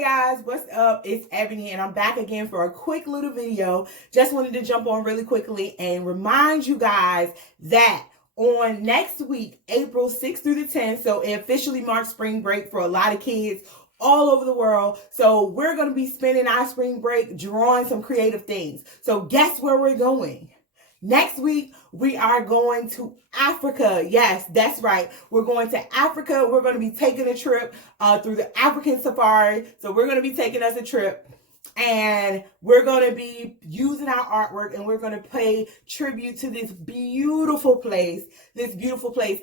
Hey guys, what's up? It's Ebony and I'm back again for a quick little video. Just wanted to jump on really quickly and remind you guys that on next week, April 6th through the 10th, so it officially marks spring break for a lot of kids all over the world. So we're going to be spending our spring break drawing some creative things. So guess where we're going? Next week, we are going to Africa. Yes, that's right. We're going to Africa. We're going to be taking a trip through the African safari. So we're going to be taking us a trip. And we're going to be using our artwork and we're going to pay tribute to this beautiful place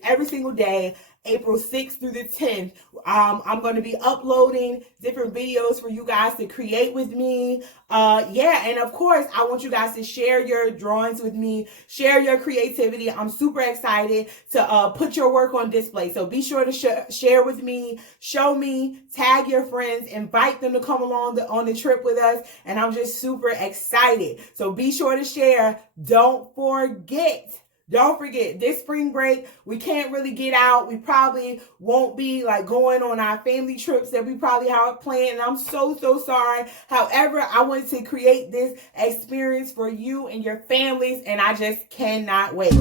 every single day, April 6th through the 10th. I'm going to be uploading different videos for you guys to create with me. And of course, I want you guys to share your drawings with me, share your creativity. I'm super excited to put your work on display. So be sure to share with me, show me, tag your friends, invite them to come along on the trip with us. And I'm just super excited. So be sure to share. Don't forget, this spring break, we can't really get out. We probably won't be like going on our family trips that we probably have planned. And I'm so sorry. However, I wanted to create this experience for you and your families, and I just cannot wait.